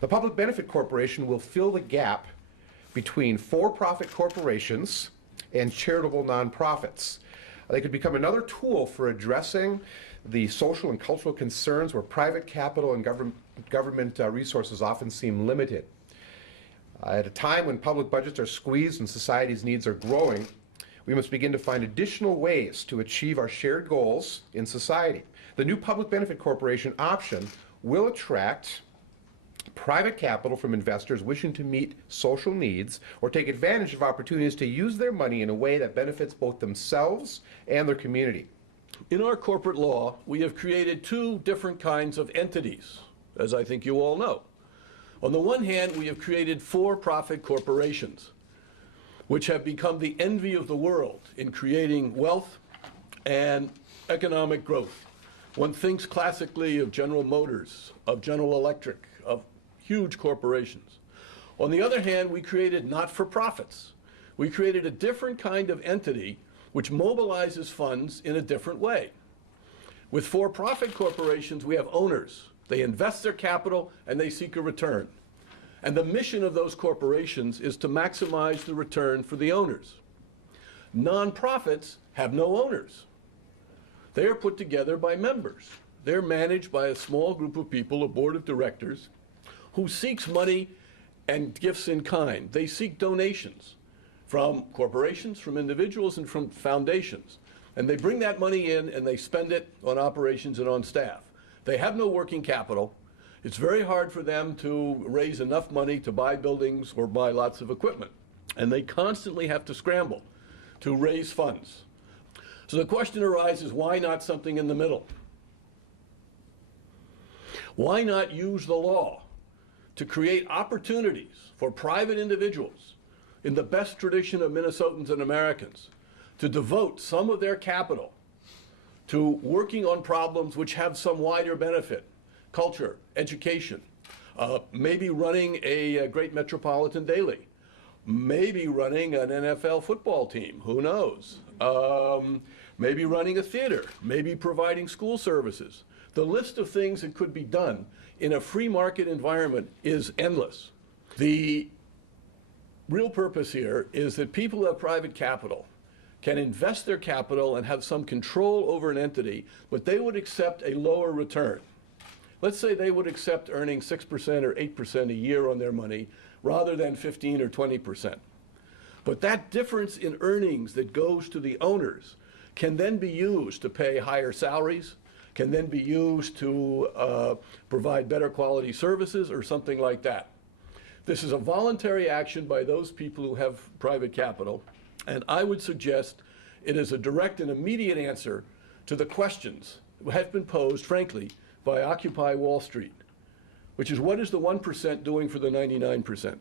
The Public Benefit Corporation will fill the gap between for-profit corporations and charitable nonprofits. They could become another tool for addressing the social and cultural concerns where private capital and government resources often seem limited. At a time when public budgets are squeezed and society's needs are growing, we must begin to find additional ways to achieve our shared goals in society. The new Public Benefit Corporation option will attract private capital from investors wishing to meet social needs or take advantage of opportunities to use their money in a way that benefits both themselves and their community. In our corporate law, we have created two different kinds of entities, as I think you all know. On the one hand, we have created for-profit corporations, which have become the envy of the world in creating wealth and economic growth. One thinks classically of General Motors, of General Electric, of huge corporations. On the other hand, we created not-for-profits. We created a different kind of entity which mobilizes funds in a different way. With for-profit corporations, we have owners. They invest their capital and they seek a return. And the mission of those corporations is to maximize the return for the owners. Nonprofits have no owners. They are put together by members. They're managed by a small group of people, a board of directors, who seeks money and gifts in kind. They seek donations from corporations, from individuals, and from foundations. And they bring that money in and they spend it on operations and on staff. They have no working capital. It's very hard for them to raise enough money to buy buildings or buy lots of equipment. And they constantly have to scramble to raise funds. So the question arises, why not something in the middle? Why not use the law to create opportunities for private individuals in the best tradition of Minnesotans and Americans to devote some of their capital to working on problems which have some wider benefit? Culture, education, maybe running a great metropolitan daily, maybe running an NFL football team, who knows, maybe running a theater, maybe providing school services. The list of things that could be done in a free market environment is endless. The real purpose here is that people who have private capital can invest their capital and have some control over an entity, but they would accept a lower return. Let's say they would accept earning 6% or 8% a year on their money rather than 15 or 20%. But that difference in earnings that goes to the owners can then be used to pay higher salaries, can then be used to provide better quality services or something like that. This is a voluntary action by those people who have private capital, and I would suggest it is a direct and immediate answer to the questions that have been posed, frankly, by Occupy Wall Street, which is, what is the 1% doing for the 99%?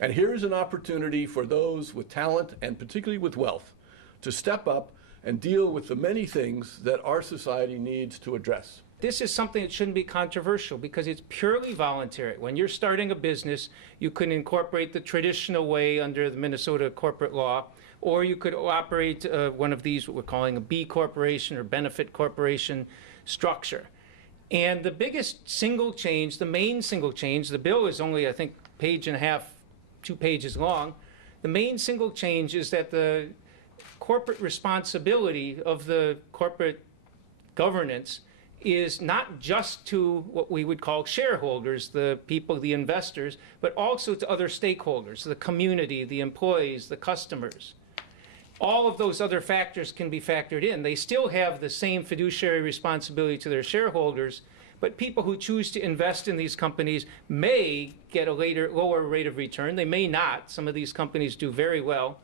And here is an opportunity for those with talent and particularly with wealth to step up and deal with the many things that our society needs to address. This is something that shouldn't be controversial because it's purely voluntary. When you're starting a business, you can incorporate the traditional way under the Minnesota corporate law, or you could operate one of these, what we're calling a B corporation or benefit corporation structure. And the biggest single change, the main single change, the bill is only, I think, page and a half, 2 pages long. The main single change is that the corporate responsibility of the corporate governance is not just to what we would call shareholders, the people, the investors, but also to other stakeholders, the community, the employees, the customers. All of those other factors can be factored in. They still have the same fiduciary responsibility to their shareholders, but people who choose to invest in these companies may get a lower rate of return. They may not. Some of these companies do very well.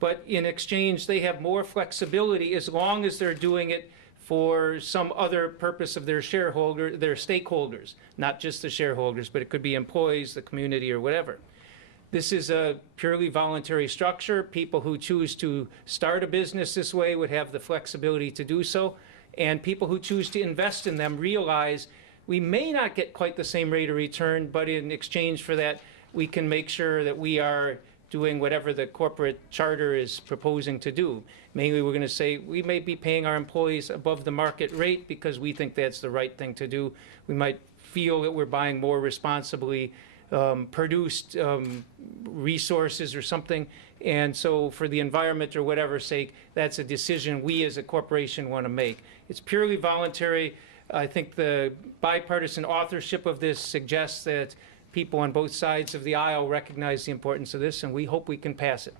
But in exchange, they have more flexibility as long as they're doing it for some other purpose of their stakeholders, not just the shareholders, but it could be employees, the community, or whatever. This is a purely voluntary structure. People who choose to start a business this way would have the flexibility to do so. And people who choose to invest in them realize we may not get quite the same rate of return, but in exchange for that, we can make sure that we are doing whatever the corporate charter is proposing to do. Mainly, we're going to say we may be paying our employees above the market rate because we think that's the right thing to do. We might feel that we're buying more responsibly produced resources or something. And so for the environment or whatever sake, that's a decision we as a corporation want to make. It's purely voluntary. I think the bipartisan authorship of this suggests that people on both sides of the aisle recognize the importance of this, and we hope we can pass it.